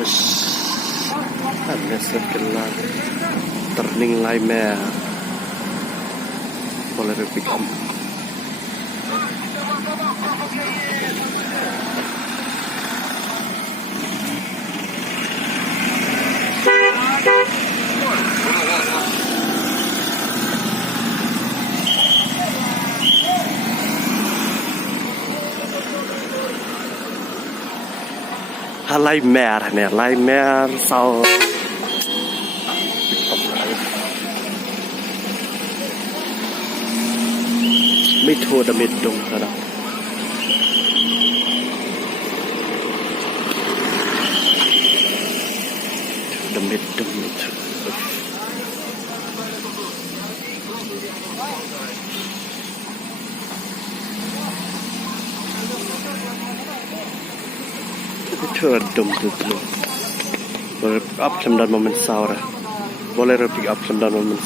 Ada sekelar turning lainnya boleh pick up. Lai mer nè, lai mer sauไม่โทษดมิดดงครับดมิดดมิดเธอดมตุลboleh pick up ลำดันมันเศร้าละboleh pick up ลำดันมัน